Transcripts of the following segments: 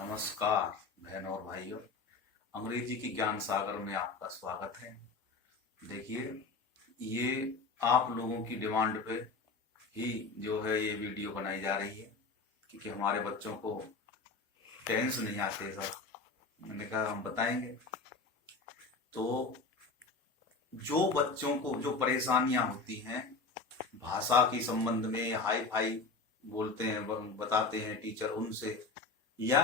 नमस्कार बहन और भाइयों, अंग्रेजी की ज्ञान सागर में आपका स्वागत है। देखिए, ये आप लोगों की डिमांड पे ही जो है ये वीडियो बनाई जा रही है, क्योंकि हमारे बच्चों को टेंस नहीं आते सर। मैंने कहा हम बताएंगे। तो जो बच्चों को जो परेशानियां होती हैं भाषा के संबंध में, हाई फाई बोलते हैं, बताते हैं टीचर उनसे, या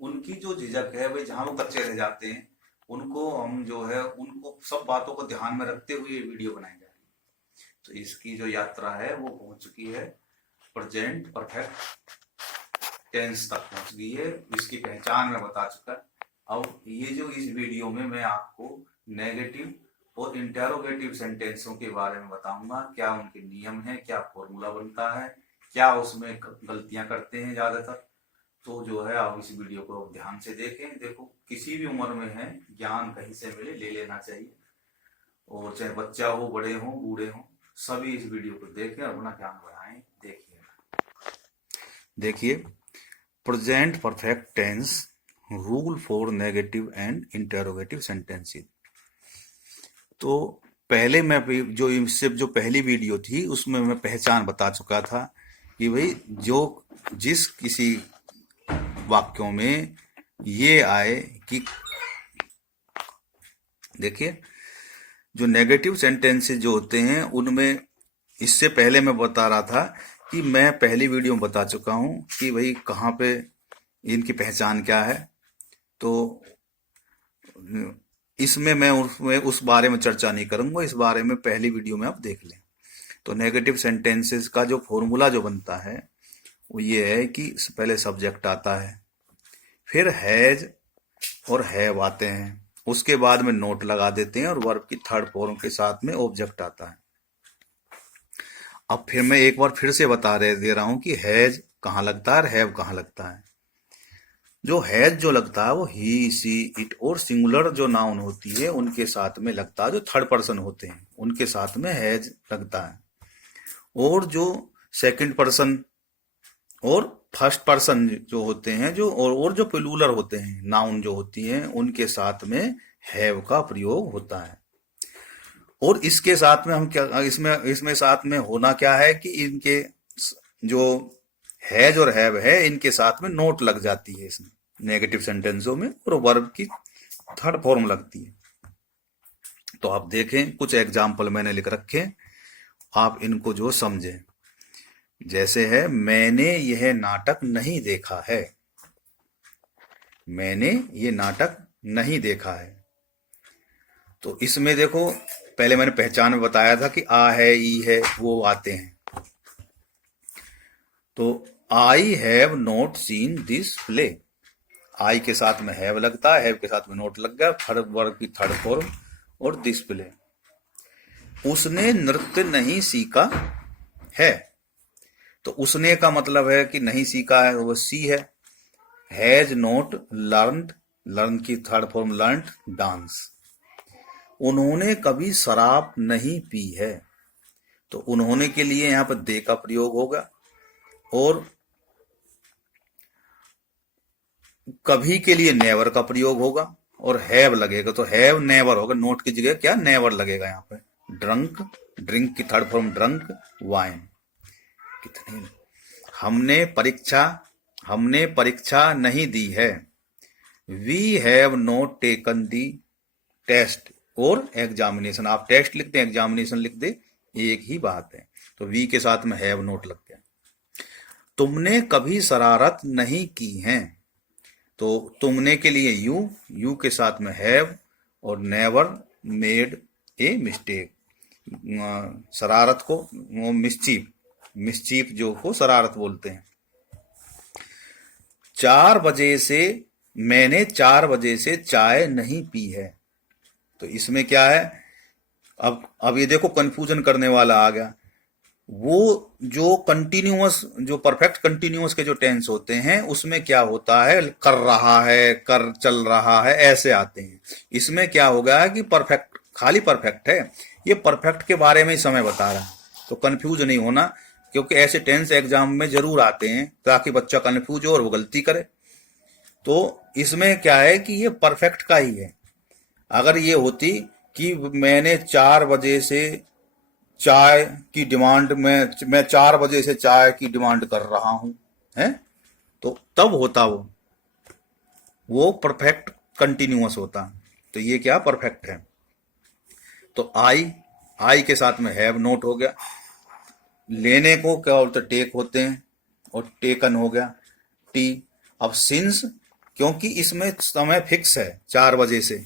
उनकी जो झिझक है भाई जहाँ वो कच्चे रह जाते हैं, उनको हम जो है उनको सब बातों को ध्यान में रखते हुए ये वीडियो बनाई जा रही है। तो इसकी जो यात्रा है वो पहुंच चुकी है, प्रेजेंट परफेक्ट टेंस तक पहुंच गई है। इसकी पहचान मैं बता चुका। अब ये जो इस वीडियो में मैं आपको नेगेटिव और इंटेरोगेटिव सेंटेंसों के बारे में बताऊंगा, क्या उनके नियम है, क्या फॉर्मूला बनता है, क्या उसमें गलतियां करते हैं ज्यादातर। तो जो है आप इस वीडियो को ध्यान से देखें। देखो, किसी भी उम्र में है, ज्ञान कहीं से मिले ले लेना चाहिए, और चाहे बच्चा हो, बड़े हो, बूढ़े हो, सभी इस वीडियो को देखें और अपना ज्ञान बढ़ाएं। देखिए, present perfect tense rule for negative and interrogative sentences. तो पहले मैं जो इससे जो पहली वीडियो थी उसमें मैं पहचान बता चुका था कि भाई जो जिस किसी वाक्यों में ये आए कि, देखिए, जो नेगेटिव सेंटेंसेस जो होते हैं उनमें, इससे पहले मैं बता रहा था कि मैं पहली वीडियो में बता चुका हूं कि भाई कहाँ पे इनकी पहचान क्या है। तो इसमें मैं उस बारे में चर्चा नहीं करूंगा, इस बारे में पहली वीडियो में आप देख लें। तो नेगेटिव सेंटेंसेस का जो फॉर्मूला जो बनता है वो ये है कि पहले सब्जेक्ट आता है, फिर हैज और हैव आते हैं, उसके बाद में नोट लगा देते हैं और वर्ब की थर्ड फॉर्म के साथ में ऑब्जेक्ट आता है। अब फिर मैं एक बार फिर से दे रहा हूं कि हैज कहाँ लगता है और हैव कहाँ लगता है। जो हैज जो लगता है वो ही, सी, इट और सिंगुलर जो नाउन होती है उनके साथ में लगता है, जो थर्ड पर्सन होते हैं उनके साथ में हैज लगता है। और जो सेकंड पर्सन और फर्स्ट पर्सन जो होते हैं, जो और जो प्लूरल होते हैं, नाउन जो होती हैं, उनके साथ में हैव का प्रयोग होता है। और इसके साथ में हम क्या, इसमें साथ में होना क्या है कि इनके जो हैज और हैव है इनके साथ में नोट लग जाती है इसमें नेगेटिव सेंटेंसों में, और वर्ब की थर्ड फॉर्म लगती है। तो आप देखें, कुछ एग्जाम्पल मैंने लिख रखे, आप इनको जो समझें। जैसे है, मैंने यह नाटक नहीं देखा है। मैंने ये नाटक नहीं देखा है। तो इसमें देखो, पहले मैंने पहचान में बताया था कि आ है, ई है, वो आते हैं। तो I have not seen this play. आई के साथ में हैव लगता है, हैव के साथ में नोट लग गया, थर्ड वर्ब की थर्ड फॉर्म, और दिस प्ले। उसने नृत्य नहीं सीखा है। तो उसने का मतलब है कि नहीं सीखा है, वो सी है। हैज नॉट लर्नड, लर्न की थर्ड फॉर्म लर्नड, डांस। उन्होंने कभी शराब नहीं पी है। तो उन्होंने के लिए यहां पर दे का प्रयोग होगा, और कभी के लिए नेवर का प्रयोग होगा, और हैव लगेगा तो हैव नेवर होगा। नोट की जगह क्या नेवर लगेगा यहाँ पे। ड्रंक, ड्रिंक की थर्ड फॉर्म ड्रंक, वाइन। कितने, हमने परीक्षा नहीं दी है। We have not taken the test और एग्जामिनेशन। आप टेस्ट लिख दे, एग्जामिनेशन लिख दे, एक ही बात है। तो वी के साथ में हैव नोट लग गया। तुमने कभी शरारत नहीं की है। तो तुमने के लिए यू, यू के साथ में हैव, और नेवर मेड ए मिस्टेक। शरारत को मिस्चीफ, मिस्चीफ जो को शरारत बोलते हैं। 4 बजे से, मैंने 4 बजे से चाय नहीं पी है। तो इसमें क्या है, अब ये देखो कंफ्यूजन करने वाला आ गया। वो जो कंटिन्यूअस, जो परफेक्ट कंटिन्यूअस के जो टेंस होते हैं उसमें क्या होता है, कर रहा है, कर चल रहा है, ऐसे आते हैं। इसमें क्या हो गया है कि परफेक्ट, खाली परफेक्ट है, ये परफेक्ट के बारे में ही समय बता रहा है। तो कंफ्यूज नहीं होना, क्योंकि ऐसे टेंस एग्जाम में जरूर आते हैं ताकि बच्चा कंफ्यूज हो और वो गलती करे। तो इसमें क्या है कि ये परफेक्ट का ही है। अगर ये होती कि मैंने 4 बजे से चाय की डिमांड में, मैं 4 बजे से चाय की डिमांड कर रहा हूं, है, तो तब होता वो परफेक्ट कंटिन्यूअस होता। तो ये क्या परफेक्ट है। तो आई के साथ में हैव नोट हो गया। लेने को क्या बोलते, टेक होते हैं, और टेकन हो गया टी। अब सिंस, क्योंकि इसमें समय फिक्स है 4 बजे से,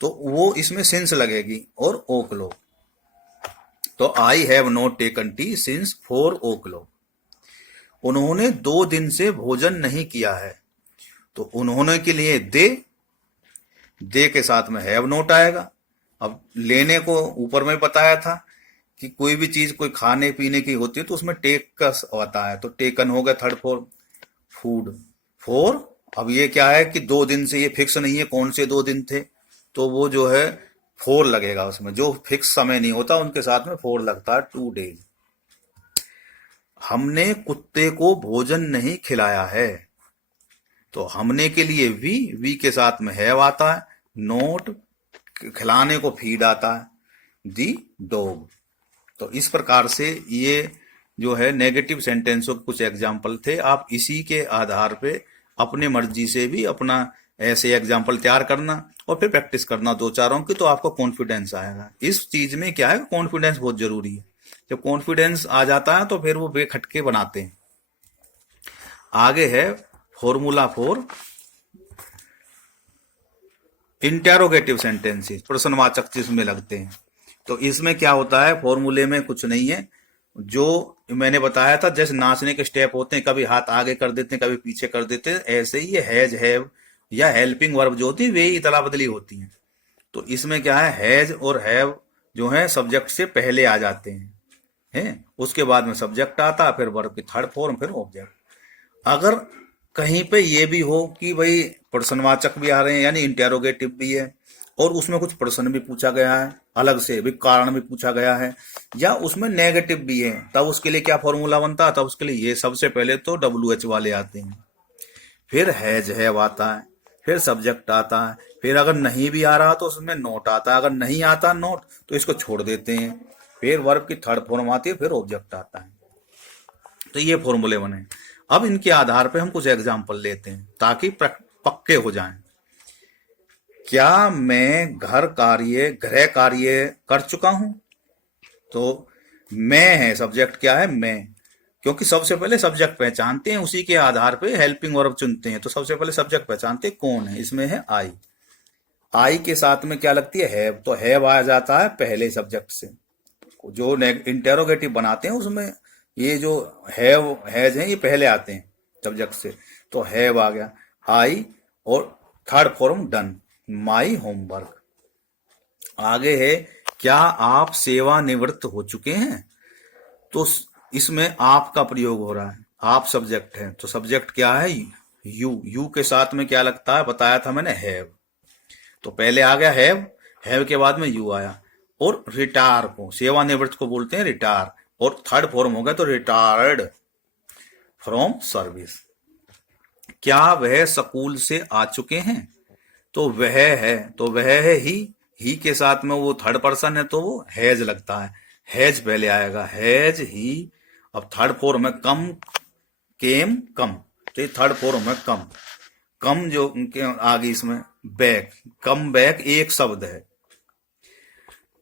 तो वो इसमें सिंस लगेगी और ओ क्लॉक। तो I have not taken T since 4 o'clock। उन्होंने 2 दिन से भोजन नहीं किया है। तो उन्होंने के लिए दे के साथ में हैव नोट आएगा। अब लेने को ऊपर में बताया था कि कोई भी चीज कोई खाने पीने की होती है तो उसमें टेक का आता है, तो टेकन हो गया थर्ड फॉर्म। Food four. अब ये क्या है कि 2 दिन से, ये फिक्स नहीं है कौन से 2 दिन थे, तो वो जो है 4 लगेगा उसमें। जो फिक्स समय नहीं होता उनके साथ में 4 लगता है, 2 days। हमने कुत्ते को भोजन नहीं खिलाया है। तो हमने के लिए वी के साथ में हैव आता है, नोट खिलाने को फीड आता है, दी डॉग। तो इस प्रकार से ये जो है नेगेटिव सेंटेंसों के कुछ एग्जाम्पल थे। आप इसी के आधार पे अपने मर्जी से भी अपना ऐसे एग्जाम्पल तैयार करना और फिर प्रैक्टिस करना 2-4 की, तो आपको कॉन्फिडेंस आएगा। इस चीज में क्या है, कॉन्फिडेंस बहुत जरूरी है। जब कॉन्फिडेंस आ जाता है तो फिर वो बेखटके बनाते हैं। आगे है फॉर्मूला फॉर इंटेरोगेटिव सेंटेंसेस, प्रश्नवाचक जिसमें लगते हैं। तो इसमें क्या होता है, फॉर्मूले में कुछ नहीं है। जो मैंने बताया था, जैसे नाचने के स्टेप होते हैं, कभी हाथ आगे कर देते हैं, कभी पीछे कर देते हैं, ऐसे ही ये हैज हैव या हेल्पिंग वर्ब जो होती है वे ही तला बदली होती हैं। तो इसमें क्या है, हैज और हैव जो है सब्जेक्ट से पहले आ जाते हैं, उसके बाद में सब्जेक्ट आता है, फिर वर्ब की थर्ड फॉर्म, फिर ऑब्जेक्ट। अगर कहीं पे ये भी हो कि भाई प्रश्नवाचक भी आ रहे हैं, यानी इंटेरोगेटिव भी है, और उसमें कुछ प्रश्न भी पूछा गया है अलग से, भी कारण भी पूछा गया है, या उसमें नेगेटिव भी है, तब उसके लिए क्या फॉर्मूला बनता है, तब उसके लिए ये सबसे पहले तो WH वाले आते हैं, फिर हैज हैव आता है, फिर सब्जेक्ट आता है, फिर अगर नहीं भी आ रहा तो उसमें नोट आता है, अगर नहीं आता नोट तो इसको छोड़ देते हैं, फिर वर्ब की थर्ड फॉर्म आती है, फिर ऑब्जेक्ट आता है। तो ये फॉर्मूले बने। अब इनके आधार पे हम कुछ एग्जाम्पल लेते हैं ताकि पक्के हो जाएं। क्या मैं गृह कार्य कर चुका हूं? तो मैं है सब्जेक्ट, क्या है मैं, क्योंकि सबसे पहले सब्जेक्ट पहचानते हैं, उसी के आधार पे हेल्पिंग वर्ब चुनते हैं। तो सबसे पहले सब्जेक्ट पहचानते हैं कौन है, इसमें है आई के साथ में क्या लगती है, हैव। तो हैव आ जाता है पहले सब्जेक्ट से। जो इंटेरोगेटिव बनाते हैं उसमें ये जो हैव हैज हैं ये पहले आते हैं सब्जेक्ट से, तो हैव आ गया आई, और third form done, my homework. आगे है, क्या आप सेवानिवृत्त हो चुके हैं? तो इसमें आप का प्रयोग हो रहा है, आप सब्जेक्ट है, तो सब्जेक्ट क्या है, यू के साथ में क्या लगता है, बताया था मैंने, हैव। तो पहले आ गया हैव के बाद में यू आया। और रिटायर को, सेवानिवृत्त को बोलते हैं रिटायर, और थर्ड फॉर्म हो गया तो रिटायर्ड फ्रॉम सर्विस। क्या वह स्कूल से आ चुके हैं? तो वह है, तो वह है ही के साथ में वो थर्ड पर्सन है तो वो हैज लगता है, हैज पहले आएगा, हैज ही। अब थर्ड फॉर्म है कम, केम कम, तो ये थर्ड फॉर्म है कम जो उनके आगे इसमें बैक, कम बैक एक शब्द है,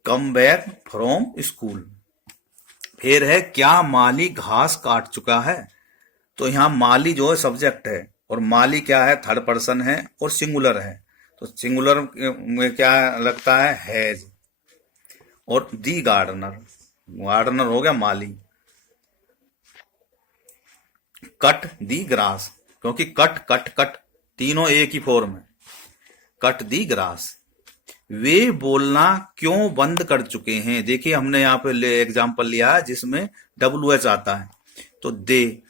कम बैक फ्रॉम स्कूल। फिर है, क्या माली घास काट चुका है? तो यहाँ माली जो है सब्जेक्ट है, और माली क्या है, थर्ड पर्सन है और सिंगुलर है, तो सिंगुलर में क्या लगता है, हैज। और दी गार्डनर हो गया माली। कट दी ग्रास, क्योंकि कट तीनों एक ही फॉर्म है, कट दी ग्रास। वे बोलना क्यों बंद कर चुके हैं? देखिए हमने यहाँ पे एग्जाम्पल लिया है जिसमें WH आता है, तो दे,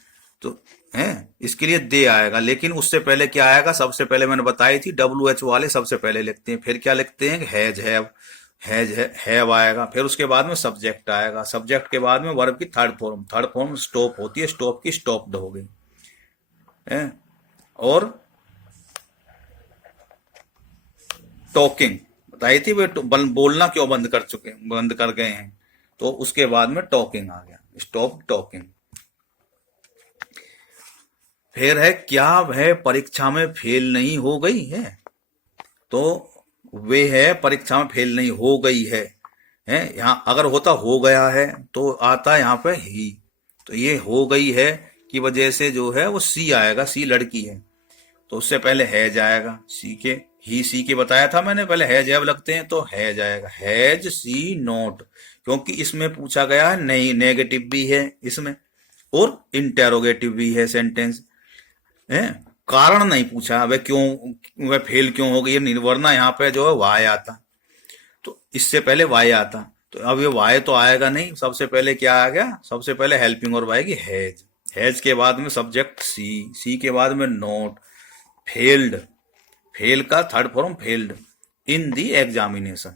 तो है इसके लिए दे आएगा, लेकिन उससे पहले क्या आएगा, सबसे पहले मैंने बताई थी WH वाले सबसे पहले लिखते हैं, फिर क्या लिखते हैं, हैज हैव आएगा, फिर उसके बाद में सब्जेक्ट आएगा, सब्जेक्ट के बाद में वर्ब की थर्ड फॉर्म स्टॉप होती है, स्टॉप की स्टॉप्ड हो गई है। और टॉकिंग बताई थी, वे बोलना क्यों बंद कर गए हैं, तो उसके बाद में टॉकिंग आ गया, स्टॉप टॉकिंग। फिर है क्या वह परीक्षा में फेल नहीं हो गई है, तो वे है परीक्षा में फेल नहीं हो गई है यहाँ अगर होता हो गया है तो आता यहाँ पे ही, तो ये हो गई है की वजह से जो है वो सी आएगा, सी लड़की है तो उससे पहले है जाएगा, सी के ही सी के बताया था मैंने, पहले है जैब लगते हैं तो है जाएगा, हैज सी नोट, क्योंकि इसमें पूछा गया है नहीं, नेगेटिव भी है इसमें और इंटेरोगेटिव भी है सेंटेंस है, कारण नहीं पूछा वह क्यों, वह फेल क्यों हो गई, वरना यहाँ पे जो है वाई आता, तो इससे पहले वाई आता, तो अब ये वाई तो आएगा नहीं, सबसे पहले क्या आ गया, सबसे पहले हेल्पिंग और आएगी हैज, हैज के बाद में सब्जेक्ट सी, सी के बाद में नोट, फेल्ड, फेल का third form failed in the examination.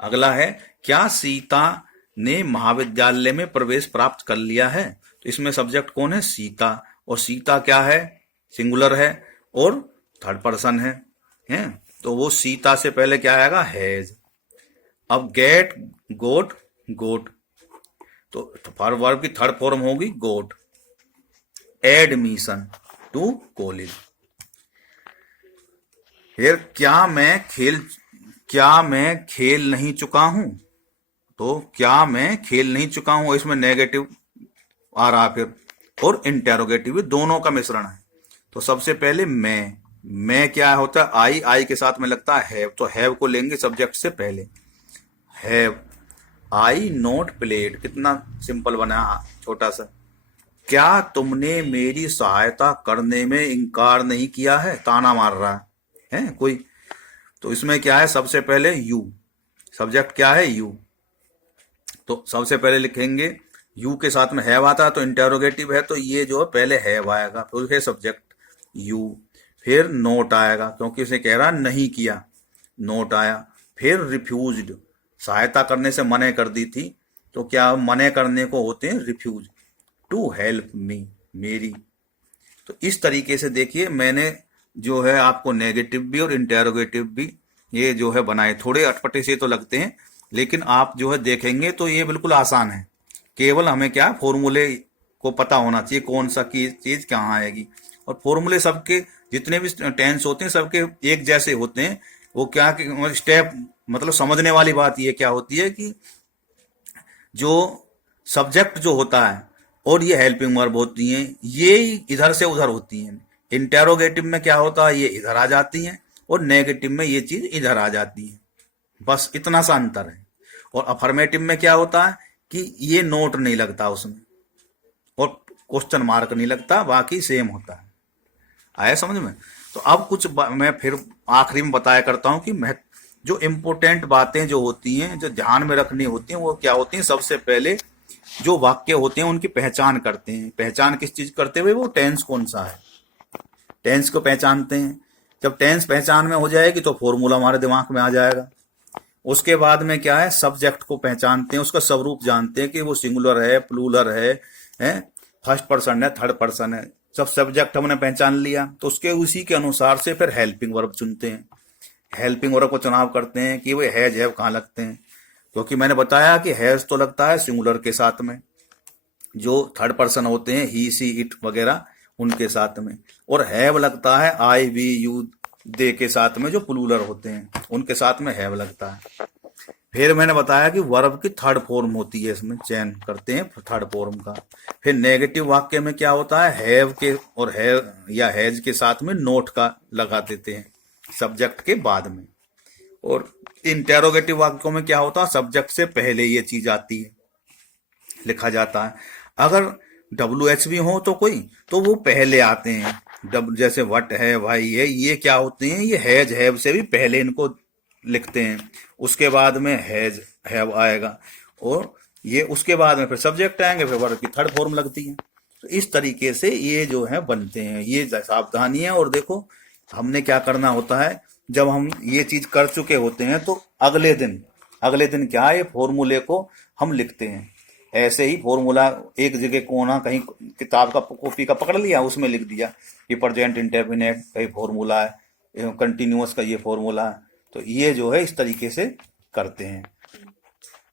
अगला है क्या सीता ने महाविद्यालय में प्रवेश प्राप्त कर लिया है, तो इसमें सब्जेक्ट कौन है, सीता, और सीता क्या है, सिंगुलर है और थर्ड पर्सन है, तो वो सीता से पहले क्या आएगा, हैज। अब गेट, गोट, गोट, तो वर्ब की थर्ड फॉर्म होगी गोट। Admission to college. फिर क्या मैं खेल नहीं चुका हूं, तो क्या मैं खेल नहीं चुका हूं, इसमें नेगेटिव आ रहा फिर, और इंटेरोगेटिव दोनों का मिश्रण है। तो सबसे पहले मैं क्या होता है, आई के साथ में लगता है हैव, तो हैव को लेंगे सब्जेक्ट से पहले, हैव आई नॉट प्लेड, कितना सिंपल बना छोटा सा। क्या तुमने मेरी सहायता करने में इनकार नहीं किया है, ताना मार रहा है कोई, तो इसमें क्या है, सबसे पहले यू, सब्जेक्ट क्या है यू, तो सबसे पहले लिखेंगे यू के साथ में हैव आता है तो इंटेरोगेटिव है, तो ये जो है पहले हैव आएगा, फिर है सब्जेक्ट यू, फिर नोट आएगा क्योंकि उसे कह रहा नहीं किया, नोट आया, फिर रिफ्यूज्ड, सहायता करने से मने कर दी थी, तो क्या मने करने को होते हैं रिफ्यूज, टू हेल्प मी, मेरी। तो इस तरीके से देखिए मैंने जो है आपको नेगेटिव भी और इंटेरोगेटिव भी ये जो है बनाए, थोड़े अटपटे से तो लगते हैं लेकिन आप जो है देखेंगे तो ये बिल्कुल आसान है, केवल हमें क्या फॉर्मूले को पता होना चाहिए कौन सा की चीज कहाँ आएगी, और फॉर्मूले सबके जितने भी टेंस होते हैं सबके एक जैसे होते हैं, वो क्या स्टेप, मतलब समझने वाली बात ये क्या होती है कि जो सब्जेक्ट जो होता है और ये हेल्पिंग वर्ब होती हैं ये इधर से उधर होती हैं, इंटेरोगेटिव में क्या होता है ये इधर आ जाती हैं और नेगेटिव में ये चीज इधर आ जाती है, बस इतना सा अंतर है। और अफर्मेटिव में क्या होता है कि ये नोट नहीं लगता उसमें और क्वेश्चन मार्क नहीं लगता, बाकी सेम होता है। आया समझ में? तो अब कुछ मैं फिर आखिरी में बताया करता हूं कि जो इम्पोर्टेंट बातें जो होती हैं जो ध्यान में रखनी होती हैं वो क्या होती हैं, सबसे पहले जो वाक्य होते हैं उनकी पहचान करते हैं। पहचान किस चीज करते हुए, वो टेंस कौन सा है, टेंस को पहचानते हैं। जब टेंस पहचान में हो जाएगी तो फॉर्मूला हमारे दिमाग में आ जाएगा। उसके बाद में क्या है, सब्जेक्ट को पहचानते हैं, उसका स्वरूप जानते हैं कि वो सिंगुलर है, प्लूरल है, फर्स्ट पर्सन है, थर्ड पर्सन है। जब सब्जेक्ट हमने पहचान लिया तो उसके उसी के अनुसार से फिर हेल्पिंग वर्ब चुनते हैं। हेल्पिंग वर्ब को चुनाव करते हैं कि वो हैज हैव कहाँ लगते हैं, क्योंकि मैंने बताया कि हैज तो लगता है सिंगुलर के साथ में, जो थर्ड पर्सन होते हैं ही सी इट वगैरह उनके साथ में, और हैव लगता है आई वी यू दे के साथ में, जो प्लूरल होते हैं उनके साथ में हैव लगता है। फिर मैंने बताया कि वर्ब की थर्ड फॉर्म होती है, इसमें चयन करते हैं थर्ड फॉर्म का। फिर नेगेटिव वाक्य में क्या होता है, हैव के और हैव या हैज के साथ में नोट का लगा देते हैं सब्जेक्ट के बाद में। और इंटेरोगेटिव वाक्यों में क्या होता है, सब्जेक्ट से पहले ये चीज आती है, लिखा जाता है। अगर WH भी हो तो कोई, तो वो पहले आते हैं, जैसे वट है, वाई है, ये क्या होते हैं, ये हैज हैव से भी पहले इनको लिखते हैं। उसके बाद में हैज हैव आएगा और ये उसके बाद में फिर सब्जेक्ट आएंगे, फिर वर्ब की थर्ड फॉर्म लगती है। तो इस तरीके से ये जो है बनते हैं, ये सावधानी है। और देखो हमने क्या करना होता है, जब हम ये चीज कर चुके होते हैं तो अगले दिन क्या है, फॉर्मूले को हम लिखते हैं। ऐसे ही फॉर्मूला एक जगह कोना कहीं किताब का कॉपी का पकड़ लिया, उसमें लिख दिया कि प्रेजेंट इंडेफिनिट कहीं फॉर्मूला है, कंटिन्यूअस का ये फॉर्मूला है। तो ये जो है इस तरीके से करते हैं।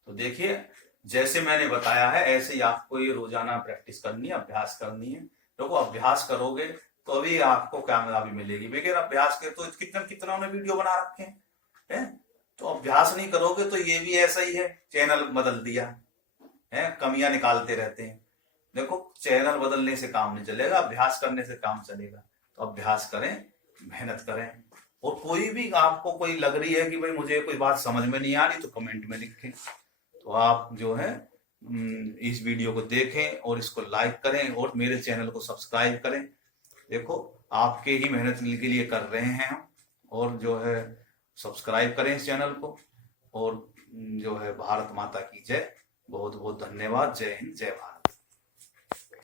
तो देखिए जैसे मैंने बताया है ऐसे ही आपको ये रोजाना प्रैक्टिस करनी है, अभ्यास करनी है। देखो अभ्यास करोगे तो अभी आपको कामयाबी मिलेगी। बगैर अभ्यास के तो कितना ने वीडियो बना रखे हैं, तो अभ्यास नहीं करोगे तो ये भी ऐसा ही है, चैनल बदल दिया है, कमियां निकालते रहते हैं। देखो चैनल बदलने से काम नहीं चलेगा, अभ्यास करने से काम चलेगा। तो अभ्यास करें, मेहनत करें। और कोई भी आपको कोई लग रही है कि भाई मुझे कोई बात समझ में नहीं आ रही तो कमेंट में लिखें। तो आप जो है इस वीडियो को देखें और इसको लाइक करें और मेरे चैनल को सब्सक्राइब करें। देखो आपके ही मेहनत के लिए कर रहे हैं हम। और जो है सब्सक्राइब करें इस चैनल को। और जो है भारत माता की जय। बहुत बहुत धन्यवाद। जय हिंद, जय भारत।